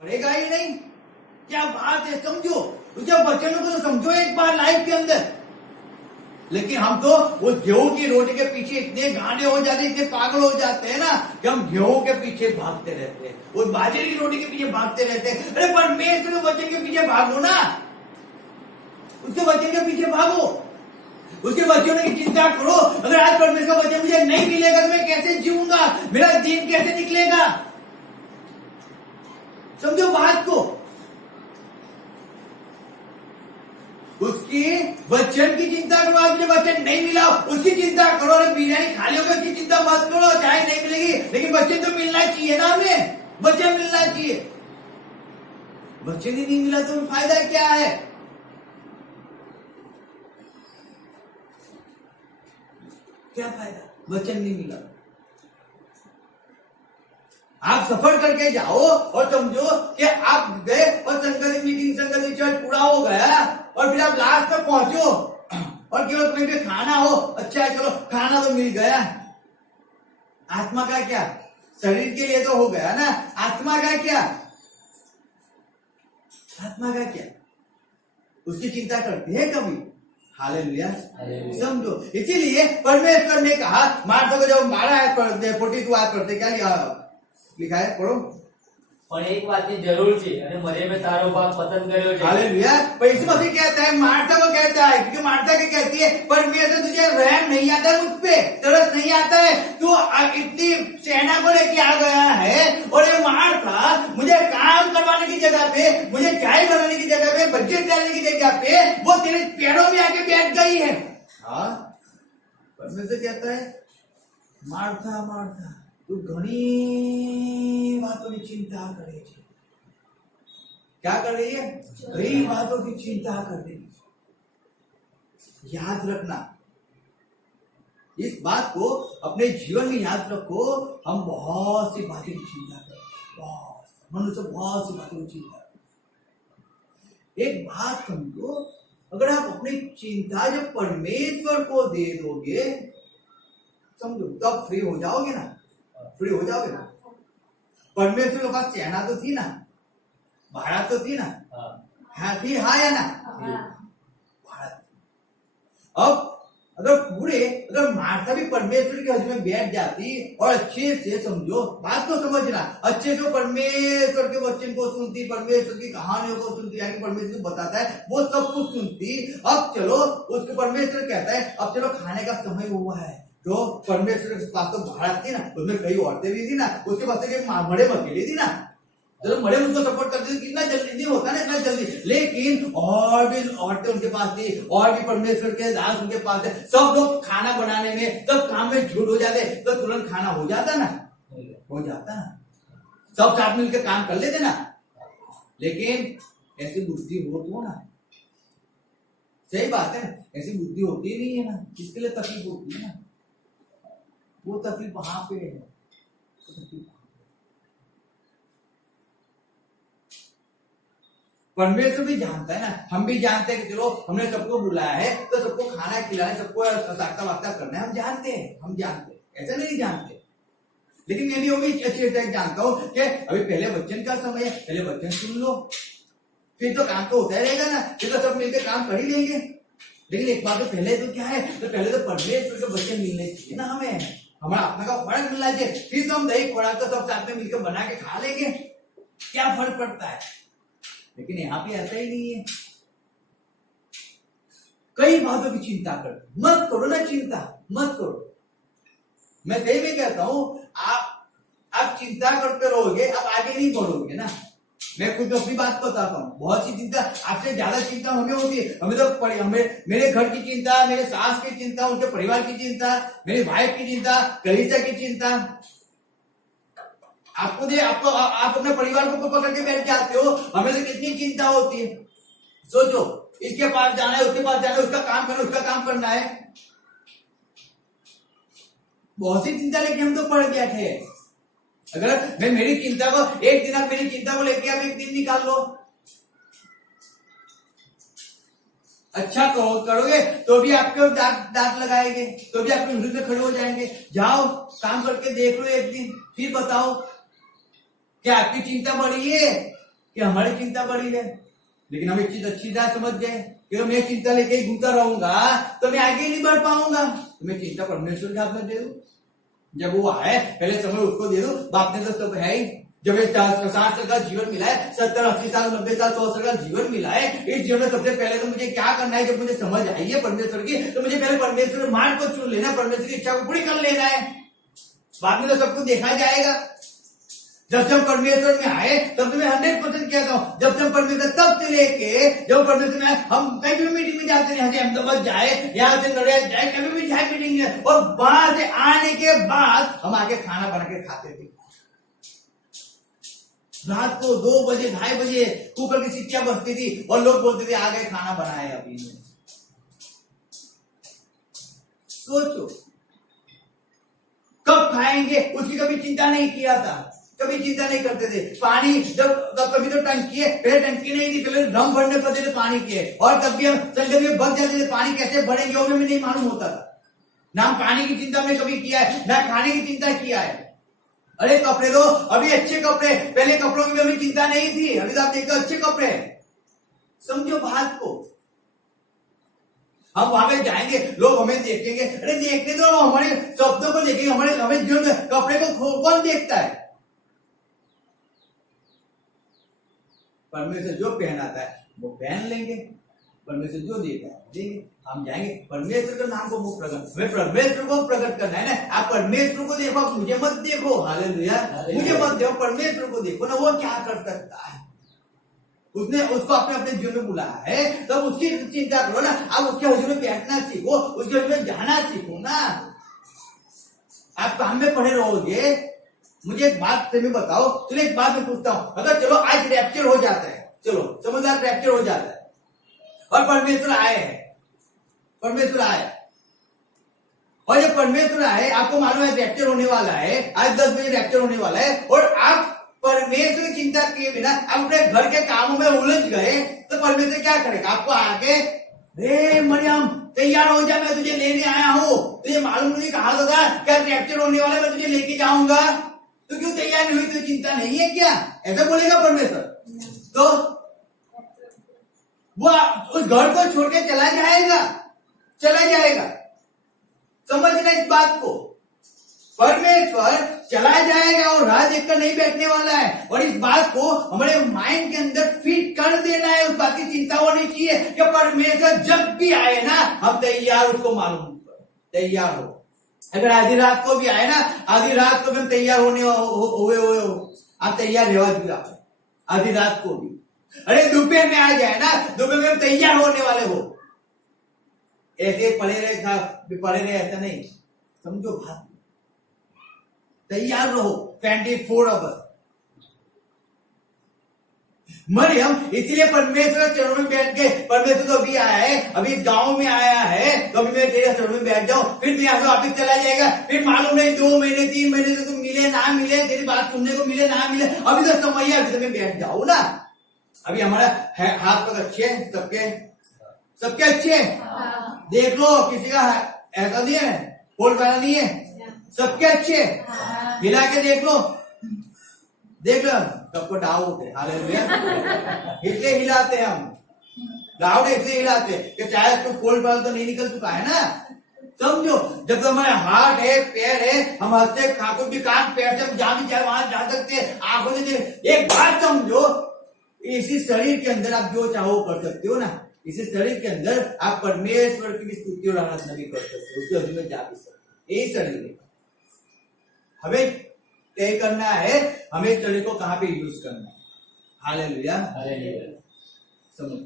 पड़ेगा ही नहीं। क्या बात है, समझो जब वचनों को तो समझो एक बार लाइफ के अंदर। लेकिन हम तो वो गेहूं की रोटी के पीछे इतने गाने हो जाते हैं, इतने पागल हो जाते हैं ना कि हम गेहूं के पीछे भागते रहते हैं, वो बाजरे की रोटी के पीछे भागते रहते हैं। अरे परमेश्वर के वचन के पीछे भागो ना, उसके वचन के पीछे भागो, उसके वचनों की चिंता करो। अगर आज परमेश्वर का वचन मुझे नहीं मिलेगा तो मैं कैसे जीऊंगा, मेरा दिन कैसे निकलेगा? समझो बात को। उसकी वचन की चिंता करो। आज मुझे वचन नहीं मिला उसकी चिंता करो। अरे बिरयानी खा ली होगी उसकी चिंता मत करो, चाहे नहीं मिलेगी, लेकिन वचन तो मिलना चाहिए ना, हमें वचन मिलना चाहिए। वचन ही नहीं मिला तो फायदा क्या है? क्या फायदा, वचन नहीं मिला। आप सफर करके जाओ और समझो कि आप गए और संगठित मीटिंग, संगठित चर्च पूरा हो गया और फिर आप लास्ट तक पहुंचो और केवल तुम्हें भी खाना हो। अच्छा है, चलो खाना तो मिल गया, आत्मा का क्या? शरीर के लिए तो हो गया ना, आत्मा का क्या? आत्मा का क्या? उसकी चिंता करती है कभी? हालेलुया। समझो, इसीलिए परमेश्वर ने कहा मार्था को जब मारा है, 42 आयत पढ़ते, क्या लिखा है, पढ़ो। પણ એક વાતની જરૂર છે અને મને મેં તારો ભાગ પસંદ કર્યો છે। हालेलुया। पर यीशु मसीह कहता है, मार्था को कहता है, क्योंकि मार्था क्या कहती है, परमेश्वर तुझे रहम नहीं आता है, मुझ पे तरस नहीं आता है, तू इतनी सेना को लेके आ गया है और ये मार्था मुझे काम करवाने की जगह पे, मुझे चाय बनाने की जगह पे, बजट डालने की जगह पे वो तेरे पैरों में आके बैठ गई है। हाँ, परमेश्वर कहता है, मार्था मार्था તું ઘણી વાતોની चिंता करे છે। क्या कर रही है? कई बातों की चिंता कर रही है। याद रखना, इस बात को अपने जीवन में याद रखो। हम बहुत सी बातों की चिंता करते हैं, बहुत मनुष्य बहुत सी बातों की चिंता करते हैं। एक बात समझो, अगर आप अपनी चिंता जब परमेश्वर को दे दोगे, समझो, तब फ्री हो जाओगे ना, फ्री हो जाओगे ना। परमेश्वर के पास सेना तो थी ना, भारत तो थी ना, हाँ थी, हाँ या ना, भारत। अब अगर मार्था भी परमेश्वर के हज में बैठ जाती और अच्छे से, समझो बात को समझना, अच्छे से परमेश्वर के वचन को सुनती, परमेश्वर की कहानियों को सुनती, यानी परमेश्वर बताता है वो सब कुछ सुनती। अब चलो, उसको परमेश्वर कहता है अब चलो खाने का समय हुआ है, तो परमेश्वर के पास तो भारत थी ना, उसमें कई औरतें भी थी ना, उसके पास मड़े अकेली थी ना, चलो मड़े उसको सपोर्ट करते थे, कितना जल्दी नहीं होता ना, इतना जल्दी। लेकिन और भी औरतें उनके पास थी, और भी परमेश्वर के दास उनके पास थे। सब लोग खाना बनाने में, सब काम में झूठ हो जाते, तो तुरंत खाना हो जाता ना, हो जाता ना, सब साथ मिलकर काम कर लेते ना। लेकिन ऐसी बुद्धि हो तो ना, सही बात है, ऐसी बुद्धि होती नहीं है ना, किसके लिए तकलीफ होती है ना, वो तकलीफ वहां पे है। परमेश्वर भी जानता है ना, हम भी जानते हैं कि चलो हमने सबको बुलाया है तो सबको खाना खिलाना, सबको साख्ता वाख्ता करना है, हम जानते हैं, ऐसा नहीं जानते। लेकिन मैं भी वो भी अच्छी तरह जानता हूँ कि अभी पहले वचन का समय है, पहले वचन सुन लो, फिर तो काम तो होता ही रहेगा ना, फिर तो सब मिलकर काम कर ही लेंगे। लेकिन एक बात तो पहले तो क्या है, तो पहले तो परमेश्वर के वचन मिलने चाहिए ना, हमें हमारा अपना का फर्क मिलना चाहिए, फिर तो हम दही खोराक तो सब साथ में मिलकर बना के खा लेंगे, क्या फर्क पड़ता है। लेकिन यहाँ पे ऐसा ही नहीं है, कई बातों की चिंता कर, मत करो ना, चिंता मत करो। मैं सही में कहता हूं, आप चिंता करते रहोगे, आप आगे नहीं बढ़ोगे ना। मैं खुद अपनी बात बताता हूँ, बहुत सी चिंता, आपसे ज्यादा चिंता हमें होती है। हमें तो हमें मेरे घर की चिंता, मेरे सास की चिंता, उनके परिवार की चिंता, मेरी वाइफ की चिंता, कलीसिया की चिंता। आपको आप अपने परिवार को पकड़ के बैठ जाते हो, हमें तो कितनी चिंता होती है। सोचो, इसके पास जाना है, उसके पास जाना है, उसका काम करना, उसका काम करना है, बहुत सी चिंता लेके हम तो पड़ बैठे हैं। अगर मैं मेरी चिंता को एक दिन, आप मेरी चिंता को लेके आप एक दिन निकाल लो, अच्छा करोगे तो भी आपके दांत लगाएंगे, तो भी आपके मुंह से खड़े हो जाएंगे। जाओ काम करके देख लो एक दिन, फिर बताओ क्या आपकी चिंता बढ़ी है कि हमारी चिंता बढ़ी है, लेकिन हम एक चीज अच्छी तरह समझ गए कि मैं चिंता लेके ही घूमता रहूंगा तो मैं आगे नहीं बढ़ पाऊंगा। तो मैं चिंता परमेश्वर के हाथ में दे दूं, जब वो आए पहले समय उसको दे दो। बाप ने तो सब है ही, जब ये 60 साल का जीवन मिला है, 70 80 साल 90 साल 100 साल का जीवन मिला है, इस जीवन में सबसे पहले तो मुझे क्या करना है, जब मुझे समझ आई है परमेश्वर की, तो मुझे पहले परमेश्वर के मार्ग को चुन लेना, परमेश्वर की इच्छा को पूरी कर लेना है। बाद में तो सब कुछ देखा जाएगा। जब हम परमेश्वर में आए तब तो मैं 100% कहता हूं, जब हम परमेश्वर तब से लेके जब परमेश्वर में आए, हम कहीं भी मीटिंग में जाते हैं, यहाँ से अहमदाबाद जाए, यहाँ से नोएडा जाए, कभी भी जाए मीटिंग में, और बाहर से आने के बाद हम आके खाना बना के खाते थे। रात को 2 बजे 2:30 बजे कुकर की सीटियां बजती थी और लोग बोलते थे आ गए खाना बनाए अभी। सोचो कब खाएंगे उसकी कभी चिंता नहीं किया था, कभी चिंता नहीं करते थे। पानी जब कभी तो टंकी है, पहले टंकी नहीं थी, पहले ड्रम भरने पड़ते थे पानी के, और तब भी हम संगत में बच जाते थे, पानी कैसे भरेंगे वो हमें नहीं मालूम होता था। ना पानी की चिंता में कभी किया है, ना खाने की चिंता किया है। अरे कपड़े लो, अभी अच्छे कपड़े, पहले कपड़ों की भी हमें चिंता नहीं थी, अभी तो आप देखो अच्छे कपड़े। समझो बात को, हम वहां पे जाएंगे, लोग हमें देखेंगे, अरे देखने दो, हमारे शब्दों को देखेंगे, हमें जो कपड़े को कौन देखता है? परमेश्वर जो पहनाता है वो पहन लेंगे, परमेश्वर जो देता है देंगे। हम जाएंगे, परमेश्वर के नाम को मुख प्रकट, हमें परमेश्वर को प्रकट करना है ना। आप परमेश्वर को देखो, आप मुझे मत देखो। हालेलुया, मुझे मत देखो, परमेश्वर को देखो ना, वो क्या कर सकता है। उसने उसको अपने जीवन में बुलाया है, तब तो उसकी चिंता करो ना। आप उसके हुजूर में बैठना सीखो, उसके हुजूर में जाना सीखो ना। आप काम में पड़े रहोगे। मुझे एक बात तुम्हें बताओ, चलो एक बात मैं पूछता हूं, अगर चलो आज रैप्चर हो जाता है, चलो समझदार रैप्चर हो जाता है और परमेश्वर आए हैं, परमेश्वर आए, और जब परमेश्वर आए, आपको मालूम है रैप्चर होने वाला है, आज 10 बजे रैप्चर होने वाला है, और आप परमेश्वर की चिंता किए बिना अपने घर के कामों में उलझ गए, तो परमेश्वर क्या करेगा? आपको आके, रे मरियम तैयार हो जा, मैं तुझे लेने आया हूं, तुझे मालूम नहीं कहा था क्या रैप्चर होने वाला है, मैं तुझे लेके जाऊंगा, तो क्यों तैयार नहीं हुई? तो चिंता नहीं है क्या? ऐसा बोलेगा परमेश्वर? तो वो उस घर को छोड़ के चला जाएगा, चला जाएगा। समझना इस बात को, परमेश्वर चला जाएगा और राह देखकर नहीं बैठने वाला है। और इस बात को हमारे माइंड के अंदर फिट कर देना है, उस बात की चिंता होनी चाहिए कि परमेश्वर जब भी आए ना, हम तैयार, उसको मालूम तैयार हो। अगर आधी रात को भी आए ना, आधी रात को भी हम तैयार होने हुए हो, आप तैयार रहवा दीजिए आप आधी रात को भी। अरे दोपहर में आ जाए ना, दोपहर में हम तैयार होने वाले हो, ऐसे पड़े रहे ऐसा नहीं। समझो बात, तैयार रहो 24 आवर्स। मरियम इसलिए परमेश्वर के चरणों में बैठ के, परमेश्वर तो अभी आया है, अभी इस गांव में आया है, तो अभी मैं तेरे चरणों में बैठ जाऊं, फिर यहाँ से वापिस चला जाएगा, फिर मालूम नहीं 2 महीने 3 महीने से तुम मिले ना मिले, तेरी बात सुनने को मिले ना मिले, अभी तो समय है, अभी तो मैं बैठ जाऊं ना। अभी हमारा हाथ पग अच्छे हैं सबके, सबके अच्छे हैं, देख लो किसी का ऐसा नहीं है, फोल्ड वाला नहीं है, सबके अच्छे, हिला के देख लो, देख लो, सबको डाउट है। हालेलुया, इसलिए हिलाते हम, डाउट इसलिए हिलाते कि चाहे तो फोल्ड वाला तो नहीं निकल चुका है ना। समझो, जब तो हमारे हाथ है, पैर है, हम हंसते खाकुर भी कान पैर से जहां भी चाहे वहां जा सकते हैं, आंखों से। एक बात समझो, इसी शरीर के अंदर आप जो चाहो कर सकते हो ना, इसी शरीर के अंदर आप परमेश्वर की स्तुति और आराधना भी कर सकते हो, उसके हजूर में जा भी सकते हो। यही शरीर है, हमें तय करना है, हमें शरीर को कहां पे यूज करना है। हालेलुया, समझ।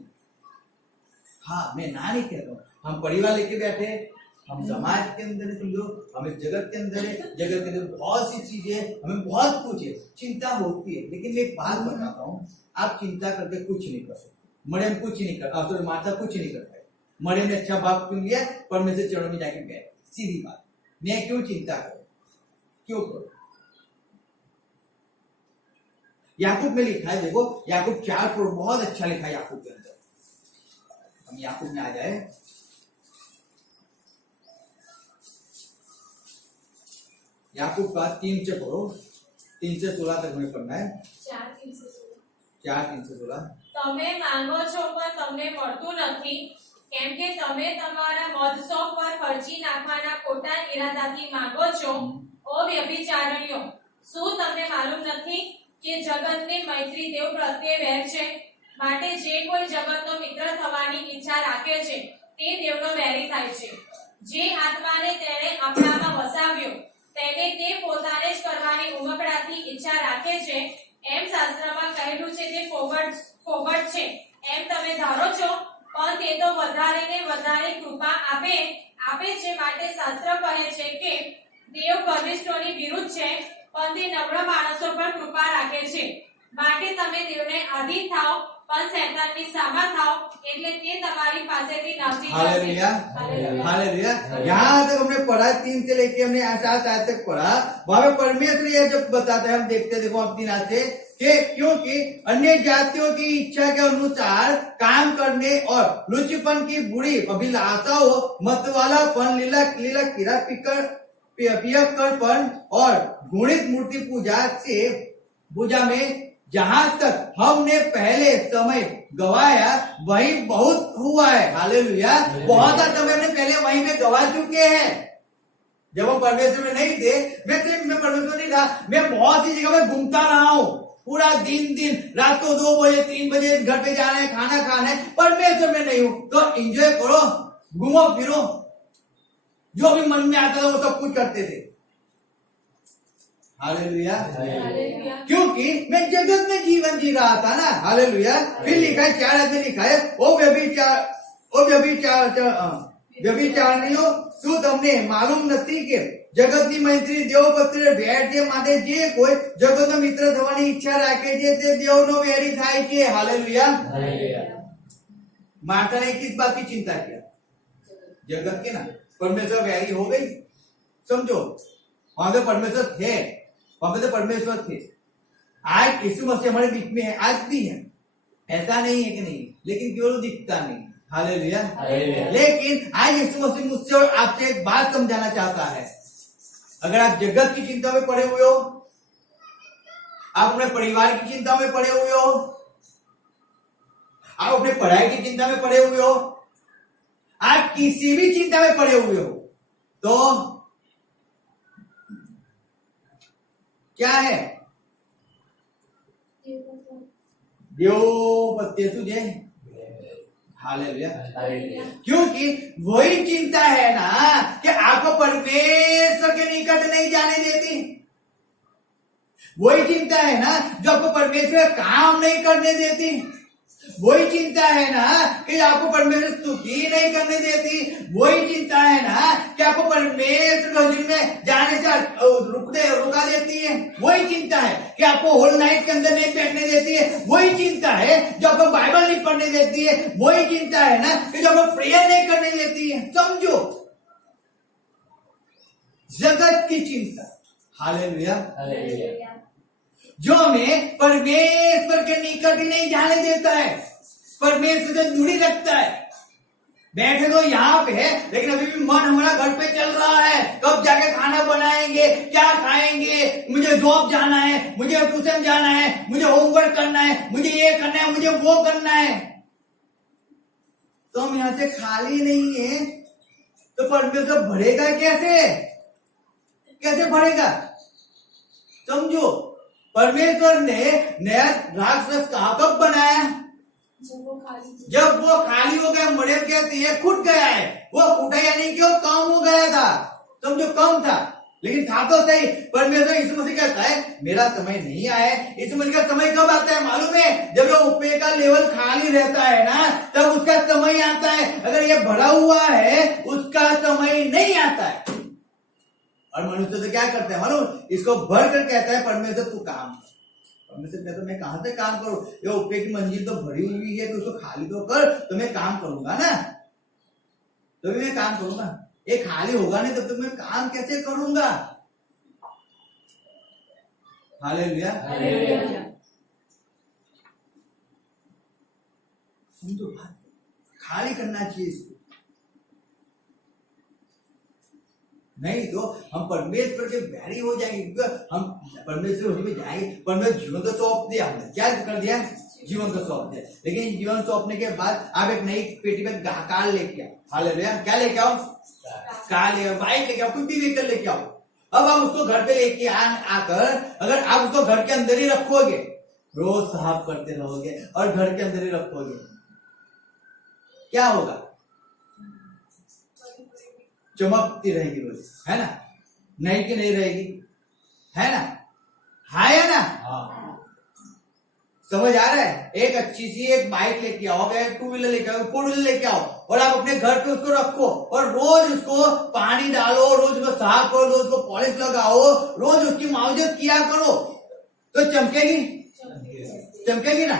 हाँ, मैं ना नहीं कहता हूं, हम परिवार लेके बैठे, हम समाज के अंदर है, समझो, हमें जगत के अंदर है, जगत के अंदर बहुत सी चीजें, हमें बहुत कुछ है, चिंता होती है। लेकिन मैं एक बात बताता हूँ, आप चिंता करके कुछ नहीं कर सकते। मरियम कुछ नहीं कर, आप माता कुछ नहीं कर पाए। मरियम ने अच्छा बाप चुन लिया, परमेश्वर चरणों में जाके बैठ, सीधी बात। मैं क्यों चिंता करूं, क्यों करूं? याकूब में लिखा है, देखो याकूब 4 बहुत अच्छा लिखा है याकूब के अंदर। हम याकूब में आ जाए, याकूब का 3 से पढ़ो, 3 से 16 तक हमें पढ़ना है। 4 3 से 16 4:316 તમે માંગો છો પણ તમને મળતું નથી કેમ કે તમે તમારા મદશોખ પર ખર્ચી નાખવાના ખોટા ઈરાદાથી માંગો છો ઓ વ્યભિચારણીઓ શું તમને માલુમ નથી કે જગતની મૈત્રી દેવ પ્રત્યે વેર છે માટે જે કોઈ જગતનો મિત્ર થવાની ઈચ્છા રાખે છે તે દેવનો વેરી થાય છે જે આત્માને તેણે આપણામાં વસાવ્યો તેને તે પોતાને જ કરવાની ઉમકડાથી ઈચ્છા રાખે છે એમ શાસ્ત્રમાં કહેલું છે તે ફોગટ છે એમ તમે ધારો છો પણ તે તો વધારે ને વધારે કૃપા આપે છે માટે શાસ્ત્ર કહે છે કે દેવ ગર્વિષ્ઠોની વિરુદ્ધ છે પણ તે નમ્ર માણસો પર કૃપા રાખે છે માટે તમે દેવને આધીન થાઓ પણ શૈતાનની સામા થાઓ એટલે તે તમારી પાસેથી નાસી જશે हालेलुया हालेलुया। यहाँ तक हमने पढ़ा 3 से लेके हमने 7 आयत तक पढ़ा। वहां पे परमेश्वर ये जब बताता है, हम देखते हैं, देखो आप 3 आयत से कि क्योंकि अन्य जातियों की इच्छा के अनुसार काम करने और लुचपन की बुरी अभिलाषाओं मतवालापन लीला कीड़ा पियक्कड़पन और घृणित मूर्ति पूजा में जहां तक हमने पहले समय गवाया वही बहुत हुआ है। हालेलुया। बहुत सा समय हमने पहले वहीं में गवा चुके हैं। जब हम परमेश्वर में नहीं थे, मैं परमेश्वर नहीं था, मैं बहुत सी जगह में घूमता रहा हूँ, पूरा दिन रात को 2 बजे 3 बजे घर पे जाना है, खाना खाना है, परमेश्वर में नहीं हूँ। तो एंजॉय करो, घूमो फिरो, जो भी मन में आता था वो सब कुछ करते थे। हालेलुया। क्योंकि मैं जगत में जीवन जी रहा था ना। हालेलुया। फिर लिखा है 4 आदमी लिखा है ओ વ્યભિચારણીઓ શું તમને માલુમ નથી કે જગતની મૈત્રી દેવ પ્રત્યે વેર છે માટે જે કોઈ જગતનો મિત્ર થવાની ઈચ્છા રાખે છે તે દેવનો વેરી થાય છે। हालेलुया। मार्था ने किस बात की चिंता किया? जगत की ना। परमेश्वर वेरी हो गई, समझो। वहां पे परमेश्वर थे, वहां पे तो परमेश्वर थे। आज यीशु मसीह हमारे बीच में है, आज भी है, ऐसा नहीं है कि नहीं, लेकिन केवल दिखता नहीं। हालेलुया। लेकिन आज यीशु मसीह मुझसे और आपसे एक बात समझाना चाहता है। अगर आप जगत की चिंता में पड़े हुए हो, आप अपने परिवार की चिंता में पड़े हुए हो, आप अपने पढ़ाई की चिंता में पड़े हुए हो, आप किसी भी चिंता में पड़े हुए हो, तो क्या है? देव प्रत्ये શું છે? हालेलुया। क्योंकि वही चिंता है ना कि आपको परमेश्वर के निकट नहीं जाने देती। वही चिंता है ना जो आपको परमेश्वर का काम नहीं करने देती। वही चिंता है ना कि आपको परमेश्वर स्तुति नहीं करने देती। वही चिंता है ना कि आपको परमेश्वर हजूरी में जाने से रुका देती है। वही चिंता है कि आपको होल नाइट के अंदर नहीं बैठने देती है। वही चिंता है जो आपको बाइबल नहीं पढ़ने देती है। वही चिंता है ना कि जो आपको प्रेयर नहीं करने देती है। समझो, जगत की चिंता। हालेलुया। जो हमें परमेश्वर के निकट ही नहीं जाने देता है, परमेश्वर से दूरी रखता है। बैठे तो यहाँ पे है, लेकिन अभी भी मन हमारा घर पे चल रहा है, कब जाके खाना बनाएंगे, क्या खाएंगे, मुझे जॉब जाना है, मुझे ट्यूशन जाना है, मुझे होमवर्क करना है, मुझे ये करना है, मुझे वो करना है। तो हम यहाँ से खाली नहीं है, तो परमेश्वर भरेगा कैसे? कैसे भरेगा? समझो, परमेश्वर ने नया राक्षस कहाँ कब बनाया? जब वो खाली हो गया, मरे कहते हैं खुट गया है। वो फूटा यानी कि वो कम हो गया था। समझो, कम था, लेकिन था तो सही। परमेश्वर यीशु मसीह कहता है मेरा समय नहीं आया। यीशु मसीह का समय कब आता है मालूम है? जब वो ऊपर का लेवल खाली रहता है ना, तब उसका समय आता है। अगर ये भरा हुआ है, उसका समय नहीं आता है। और मनुष्य तो क्या करता है मालूम? इसको भर कर कहता है परमेश्वर तू काम कर। परमेश्वर कहता है मैं कहां से काम करूं? ये ऊपर की मंजिल तो भरी हुई है, तो उसको खाली तो कर, तो मैं काम करूंगा ना, तो भी मैं काम करूंगा। ये खाली होगा नहीं तब तो मैं काम कैसे करूंगा? हालेलुया। समझो बात, खाली करना चाहिए इसको, नहीं तो हम परमेश्वर के बैरी हो जाएंगे। हम परमेश्वर में जाएंगे, परमेश्वर जीवन तो सौंप दिया, हमने क्या कर दिया? जीवन को सौंप दिया। लेकिन जीवन सौंपने के बाद आप एक नई पेटी में कार लेके आओ, हालेलुया, क्या लेके आओ, कार ले आओ, बाइक लेके आओ, कुछ भी व्हीकल लेके आओ। अब आप उसको घर पे लेके आकर अगर आप उसको घर के अंदर ही रखोगे, रोज साफ करते रहोगे और घर के अंदर ही रखोगे, क्या होगा, चमकती रहेगी रोज, है ना, नहीं कि नहीं रहेगी, है ना, हाँ या ना, समझ आ रहा है। एक अच्छी सी एक बाइक लेके आओ, एक टू व्हीलर लेके आओ, फोर व्हीलर लेके आओ और आप अपने घर पे उसको रखो और रोज उसको पानी डालो, रोज उसको साफ करो, रोज उसको पॉलिश लगाओ, रोज उसकी मावजत किया करो, तो चमकेगी, चमकेगी ना।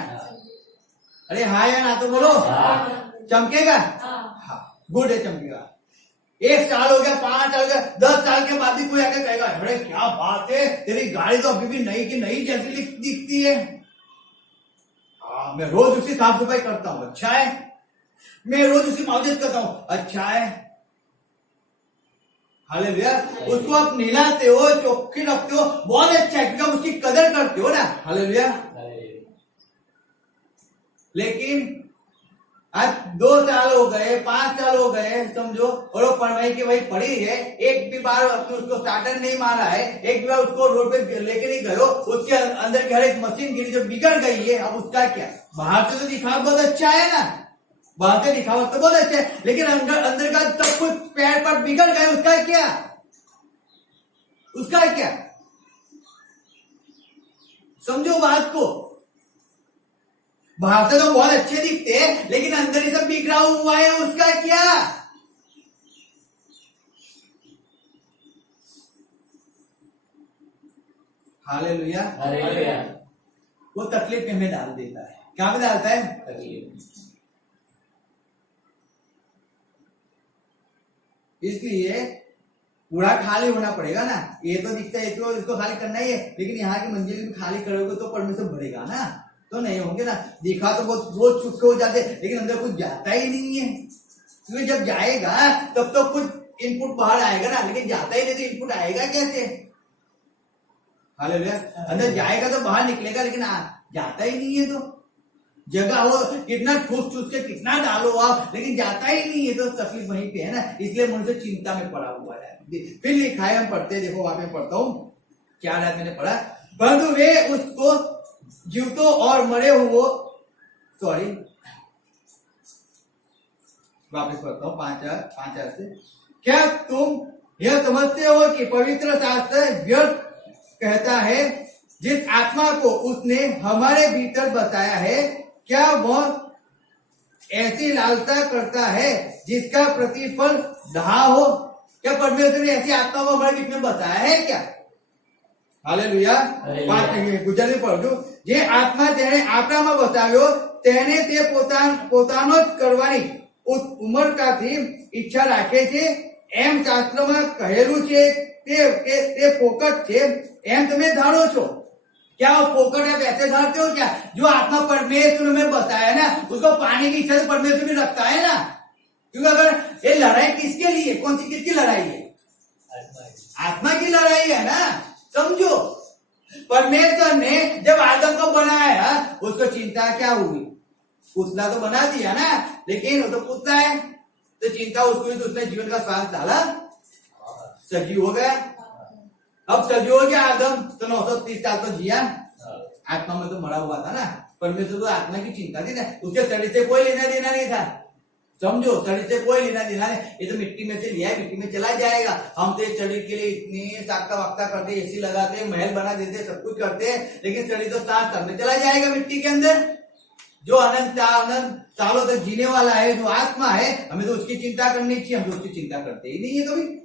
अरे हाँ या ना तो बोलो, चमकेगा, हाँ, गुड है, चमकेगा। 1 साल हो गया, 5 साल हो गया, 10 साल के बाद भी कोई आके कहेगा अरे क्या बात है, तेरी गाड़ी तो अभी भी नई की नई जैसी दिखती है। हाँ, मैं रोज उसकी साफ सफाई करता हूँ, अच्छा है, मैं रोज उसकी मावजत करता हूँ, अच्छा है, हालेलुया। उसको आप नहलाते हो, चौखी रखते हो, बहुत अच्छा है, क्योंकि उसकी कदर करते हो ना, हालेलुया। लेकिन आज 2 साल हो गए, 5 साल हो गए समझो, और वो पढ़वाई की वही पड़ी है, एक भी बार उसको स्टार्टर नहीं मारा है, एक भी बार उसको रोड पे लेके नहीं गए हो, उसके अंदर की हर एक मशीन गिरी जो बिगड़ गई है, अब उसका क्या। बाहर से तो दिखावा बहुत अच्छा है ना, बाहर से दिखावा तो बहुत अच्छा है, लेकिन अंदर का सब कुछ पैर पर बिगड़ गए, उसका क्या, उसका क्या, समझो बात को। बाहर से तो बहुत अच्छे दिखते हैं, लेकिन अंदर ही सब बिखरा हुआ है, उसका क्या। Hallelujah, hallelujah. वो तकलीफ में हमें डाल देता है, क्या में डालता है, तकलीफ। इसलिए पूरा खाली होना पड़ेगा ना। ये तो दिखता है, तो इसको खाली करना ही है, लेकिन यहाँ की मंजिल भी खाली करोगे तो परमेश्वर भरेगा ना, तो नहीं होंगे ना। दिखा तो बहुत चुपके हो जाते, लेकिन अंदर कुछ जाता ही नहीं है, क्योंकि जब जाएगा तब तो कुछ इनपुट बाहर आएगा ना, लेकिन जाता ही नहीं तो इनपुट आएगा कैसे। हालेलुया, अंदर जाएगा तो बाहर निकलेगा, लेकिन जाता ही नहीं है, तो जगह हो कितना ठूस के कितना डालो आप, लेकिन जाता ही नहीं है, तो तकलीफ वहीं पे है ना। इसलिए मनुष्य चिंता में पड़ा हुआ है। फिर लिखा है, हम पढ़ते हैं, देखो वहां पे पढ़ता हूं, क्या रात मैंने पढ़ा, परंतु वे उसको जीवतों और मरे हुए, सॉरी वापस पढ़ता हूं 5 से। क्या तुम यह समझते हो कि पवित्र शास्त्र व्यर्थ कहता है, जिस आत्मा को उसने हमारे भीतर बताया है, क्या वह ऐसी लालसा करता है जिसका प्रतिफल दाह हो। क्या परमेश्वर ने ऐसी आत्मा को हमारे बीच में बताया है क्या। हालेलुया, बात नहीं है, गुजरने पड़ो। જે આત્મા તેને આપણામાં બતાવ્યો તેને તે પોતાનો જ કરવાની ઉમરકાથી ઈચ્છા રાખે છે, એમ શાસ્ત્રમાં કહેલું છે તે ફોકટ છે, એમ તમે ધારો છો। क्या वो फोकट है वैसे धारते हो क्या। जो आत्मा परमेश्वर में बताया ना, उसको पाने की इच्छा तो परमेश्वर भी रखता है ना। क्योंकि अगर ये लड़ाई किसके लिए, कौन सी किसकी लड़ाई है, आत्मा की लड़ाई है ना। समझो, परमेश्वर ने जब आदम को बनाया, उसको चिंता क्या हुई, पुतला तो बना दिया ना, लेकिन वो तो पुतला है, तो चिंता उसको हुई, तो उसने जीवन का श्वास डाला, सजीव हो गया। अब सजीव हो गया आदम, तो 930 साल तो जिया, आत्मा में तो मरा हुआ था ना। परमेश्वर को आत्मा की चिंता थी ना, उसके शरीर से कोई लेना देना नहीं था। समझो, शरीर से कोई लेना देना नहीं, ये तो मिट्टी में से लिया है, मिट्टी में चला जाएगा। हम तो शरीर के लिए इतनी साख्ता वाख्ता करते, एसी लगाते, महल बना देते, सब कुछ करते, लेकिन शरीर तो 7 साल में चला जाएगा मिट्टी के अंदर। जो अनंत सालों तक जीने वाला है, जो आत्मा है, हमें तो उसकी चिंता करनी चाहिए। हम तो उसकी चिंता करते ही नहीं है,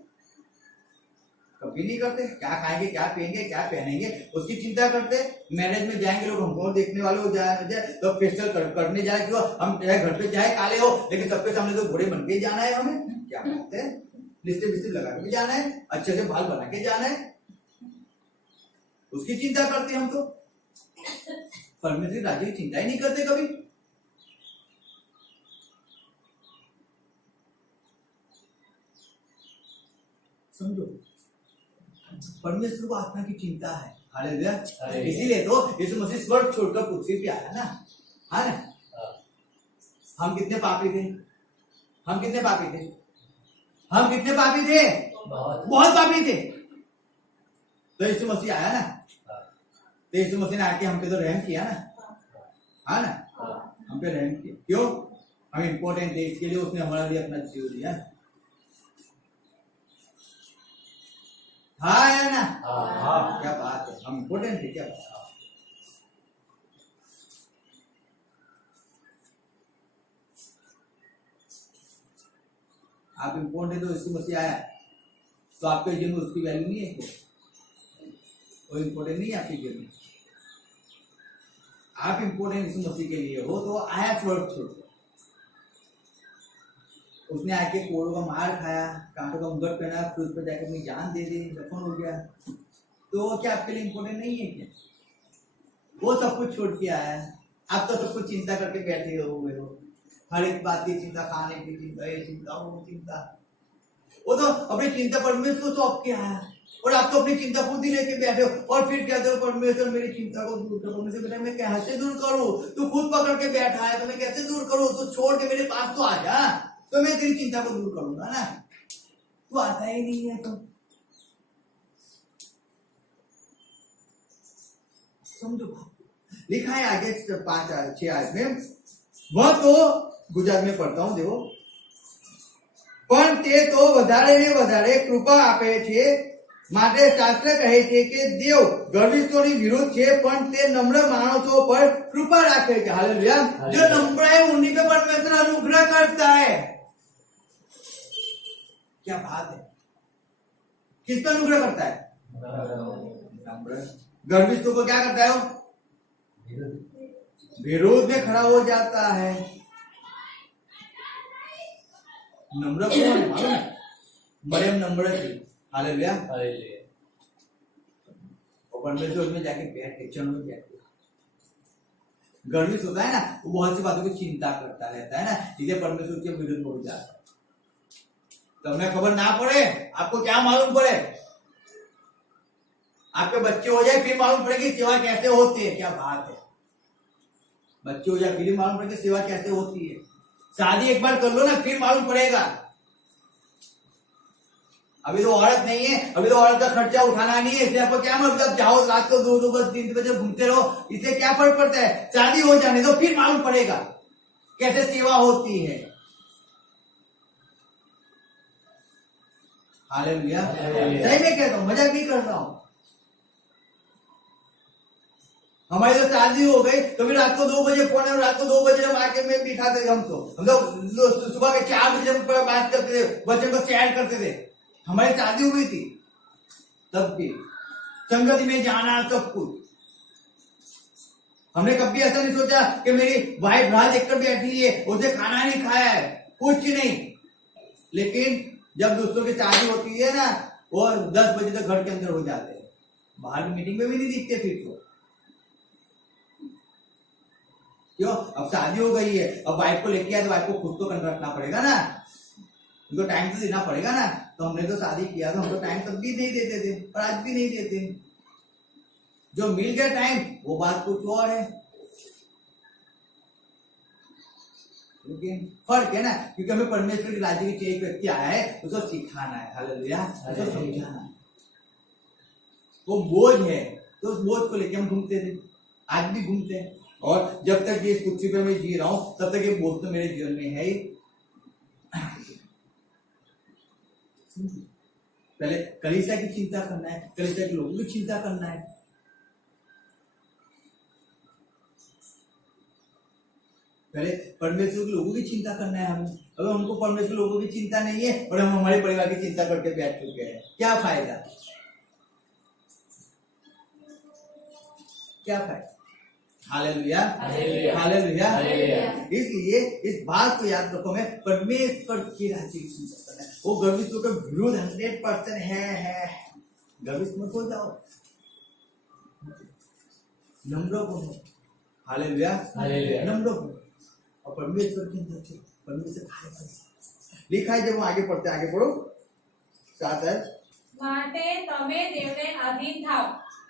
कभी नहीं करते। क्या खाएंगे, क्या पिएंगे, क्या पहनेंगे, उसकी चिंता करते। मैरिज में जाएंगे लोग, हमको देखने वाले हो जाए तो फेस्टिवल करने जाए, क्यों हम चाहे घर पे चाहे काले हो, लेकिन सबके सामने तो घोड़े बन के जाना है। हमें क्या कहते हैं, लिस्टे बिस्टे लगा के जाना है, अच्छे से बाल बना के जाना है, उसकी चिंता करते हम तो। परमेश्वर राज्य की चिंता ही नहीं करते कभी। समझो, परमेश्वर को आत्मा की चिंता है। हालेलुया, इसीलिए तो यीशु मसीह स्वर्ग छोड़कर पृथ्वी पे आया ना। हाँ ना? हम कितने पापी थे? हम कितने पापी थे? हम कितने पापी थे? बहुत पापी थे। तो यीशु मसीह आया ना, तो यीशु मसीह ने आके हम पे तो रहम किया ना, हाँ ना? हम पे रहम किया। क्यों? हम इम्पोर्टेंट थे, इसके लिए उसने हमारे लिए अपना जीव दिया। हाँ है ना? क्या बात है, हम इम्पोर्टेंट थे क्या? आप इम्पोर्टेंट है तो यीशु मसीह आया, तो आपके जीवन में उसकी वैल्यू नहीं है क्या? वो इम्पोर्टेंट नहीं है आपके जीवन में? आप इम्पोर्टेंट यीशु मसीह के लिए हो, तो आया स्वर्ग छोड़, उसने आके कोड़ों का मार खाया, कांटों का मुकुट पहना, क्रूस पर जाकर अपनी जान दे दी, दफन हो गया, तो वो क्या आपके लिए इम्पोर्टेंट नहीं है क्या? वो सब कुछ छोड़ के आया। आप तो सब कुछ चिंता करके बैठे हुए हो, हर एक बात की चिंता, खाने की चिंता, ये चिंता, वो चिंता। वो तो अपनी चिंता परमेश्वर को सौंप के आया, और आप तो अपनी चिंता खुद ही लेके बैठे हो, और फिर कहते हो परमेश्वर मेरी चिंता को दूर करो। मुझे बेटा मैं कैसे दूर करूं? तू खुद पकड़ के बैठा है, तो मैं कैसे दूर करूं? तो छोड़ के मेरे पास तो आ जा, तो मैं तेरी चिंता को दूर करूंगा ना। तू आता ही नहीं है, तो समझो। लिखा है आगे 5-6 आयत में, वह तो गुजरात में पढ़ता हूं, देखो, पण ते तो વધારે ને વધારે કૃપા આપે છે, માટે શાસ્ત્ર કહે છે કે દેવ ગર્વિષ્ઠોની વિરુદ્ધ છે, પણ તે નમ્ર માણસો પર કૃપા રાખે છે। हालेलुया। जो नम्र है उन्हीं पे परमेश्वर अनुग्रह करता है। क्या बात है, किस पर अनुग्रह करता है? नम्र। गर्विष्ठों को क्या करता है? विरोध में खड़ा हो जाता है। नम्र कौन है मालूम है? मरियम नम्र थी। हालेलुया। और परमेश्वर में जाके बैठ के चरणों में बैठ के, गर्विष्ठ होता है ना, वो बहुत सी बातों की चिंता करता रहता है ना, इसलिए परमेश्वर के विरुद्ध हो जाता है। तो हमें खबर ना पड़े, आपको क्या मालूम पड़े? आपके बच्चे हो जाए फिर मालूम पड़ेगी सेवा कैसे होती है। क्या बात है, बच्चे हो जाए फिर मालूम पड़ेगी सेवा कैसे होती है। शादी एक बार कर लो ना, फिर मालूम पड़ेगा। अभी तो औरत नहीं है, अभी तो औरत का खर्चा उठाना नहीं है, इसलिए आपको क्या मतलब, जब जाओ रात को 2 बजे 3 बजे घूमते रहो, इससे क्या फर्क पड़ता है? शादी हो जाने दो, फिर मालूम पड़ेगा कैसे सेवा होती है। हालेलुया। सही में कहता हूं, मजाक नहीं कर रहा हूं। हमारी तो शादी हो गई तो फिर रात को 2 बजे फोन है, रात को 2 बजे मार्केट में बिठाते थे। हम तो सुबह के 4 बजे बात करते थे, बच्चों को चैट करते थे। हमारी शादी हुई थी तब भी संगति में जाना, सब कुछ। हमने कभी ऐसा नहीं सोचा कि मेरी वाइफ रात देखकर बैठी है, उसे खाना नहीं खाया है, कुछ नहीं। लेकिन जब दोस्तों की शादी होती है ना, वो 10 बजे तक घर के अंदर हो जाते हैं, बाहर मीटिंग में भी नहीं दिखते। फिर तो क्यों? अब शादी हो गई है, अब वाइफ को लेके आए तो वाइफ को खुद तो कंट्रोल रखना पड़ेगा ना, उनको टाइम तो देना पड़ेगा ना। तो हमने तो शादी किया तो हमको टाइम तब भी नहीं देते थे, और आज भी नहीं देते। जो मिल गया टाइम वो बात कुछ और है, लेकिन फर्क है ना, क्योंकि हमें परमेश्वर के राज्य के एक व्यक्ति आया है, उसको सिखाना है। हालेलुया। उसको समझाना है। वो बोझ है, तो उस बोझ को लेके हम घूमते थे, आज भी घूमते हैं। और जब तक ये इस पृथ्वी पे मैं जी रहा हूं, तब तक ये बोझ तो मेरे जीवन में है ही। पहले कलीसिया की चिंता करना है, कलीसिया के लोगों की चिंता करना है। पहले परमेश्वर के लोगों की चिंता करना है हमें। अगर हमको परमेश्वर लोगों की चिंता नहीं है और हम हमारे परिवार की चिंता करके बैठ चुके हैं, क्या फायदा? क्या फायदा? हालेलुया। हालेलुया। इसलिए इस बात को याद रखो, मैं परमेश्वर के राज्य की चिंता करना है। वो गर्विष्ठों के विरुद्ध 100% है। गर्विष्ठ मत हो जाओ, नम्र बनो। हालेलुया। नम्र बनो और परमेश्वर के अंदर से परमेश्वर लिखा है। जब हम आगे पढ़ते, आगे पढ़ो 7 માટે તમે દેવને આધીન થાવ,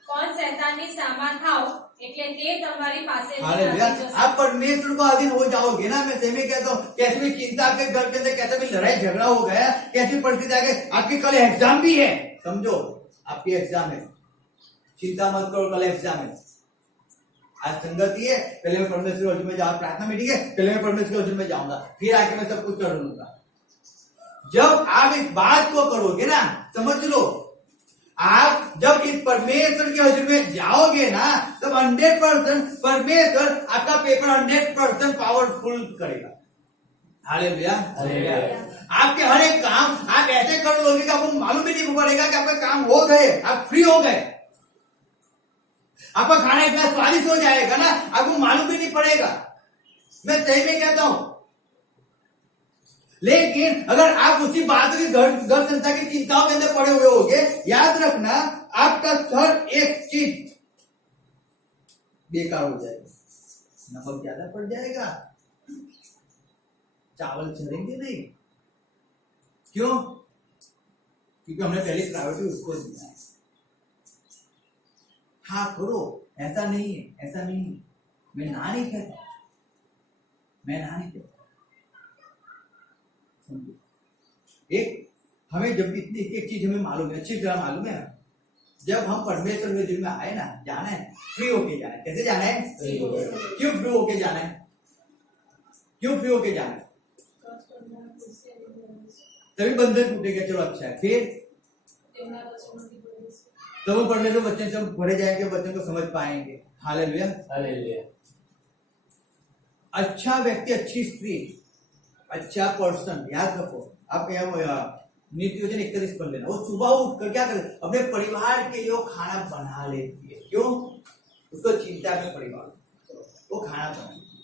પણ શૈતાનની સામા થાવ, એટલે તે તમારી પાસેથી हालेलुया। ખસી જશે। आप परमेश्वर को अधीन हो जाओगे ना, मैं सही में कहता हूँ, कैसे भी चिंता आपके घर के अंदर, कैसे भी लड़ाई झगड़ा हो गया, कैसी परिस्थिति आ गई, आपकी कल एग्जाम भी है, समझो आपकी एग्जाम है, चिंता मत करो, कल एग्जाम है। आज संगति है, पहले मैं परमेश्वर अर्जुन में जाऊंगा, प्रार्थना मीटिंग है, पहले मैं परमेश्वर अर्जुन में जाऊंगा, फिर आके मैं सब कुछ कर लूंगा। जब आप इस बात को करोगे ना, समझ लो, आप जब इस परमेश्वर के हजूर में जाओगे ना, तब 100% परमेश्वर आपका पेपर 100% पावरफुल करेगा। हालेलुया। हालेलुया। आपके हर एक काम आप ऐसे कर लोगे कि आपको मालूम ही नहीं पड़ेगा कि आपका काम हो गए, आप फ्री हो गए। आपका खाना इतना स्वादिष्ट हो जाएगा ना, आपको मालूम भी नहीं पड़ेगा। मैं सही में कहता हूं। लेकिन अगर आप उसी बात की घर संसार की चिंताओं के अंदर पड़े हुए होगे, याद रखना आपका हर एक चीज बेकार हो जाएगा। नमक ज्यादा पड़ जाएगा, चावल चलेंगे नहीं। क्यों? क्योंकि हमने पहले प्रायोरिटी उसको दिया है। हाँ करो, ऐसा नहीं है, ऐसा नहीं है, मैं ना नहीं कहता, मैं ना नहीं कहता। एक हमें जब इतनी एक चीज हमें मालूम है, अच्छी तरह मालूम है, जब हम परमेश्वर के दिल में आए ना, जाना है फ्री होके जाना है। कैसे जाना है? क्यों फ्री होके जाना है? क्यों फ्री होके जाना है? तभी बंधन टूटेगा। चलो अच्छा है, फिर तब हम परमेश्वर वचन से भरे जाएंगे, वचन को समझ पाएंगे। हालेलुया। हालेलुया। अच्छा व्यक्ति, अच्छी स्त्री, अच्छा पर्सन, याद रखो। आप नीति योजना 41 पढ़ लेना। वो सुबह उठकर क्या करे? अपने परिवार के लिए वो खाना बना लेती है। क्यों? उसको चिंता है परिवार, वो खाना बनाती है।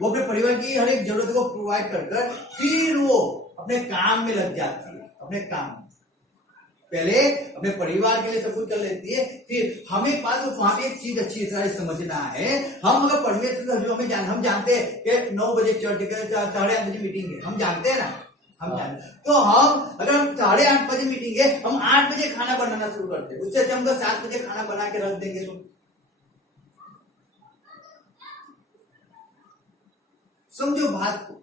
वो अपने परिवार की हर एक जरूरत को प्रोवाइड कर फिर वो अपने काम में लग जाती है। अपने काम में पहले अपने परिवार के लिए सब कुछ कर लेती है, फिर हमें पास वहां पे एक चीज अच्छी तरह समझना है। हम अगर परमेश्वर जो हम जानते हैं कि 9 बजे चर्च के 8:30 बजे मीटिंग है, हम जानते हैं ना, हम जानते हैं। तो हम अगर हम 8:30 बजे मीटिंग है, हम 8 बजे खाना बनाना शुरू करते हैं। उससे अच्छा हम 7 बजे खाना बना के रख देंगे। तो समझो बात को।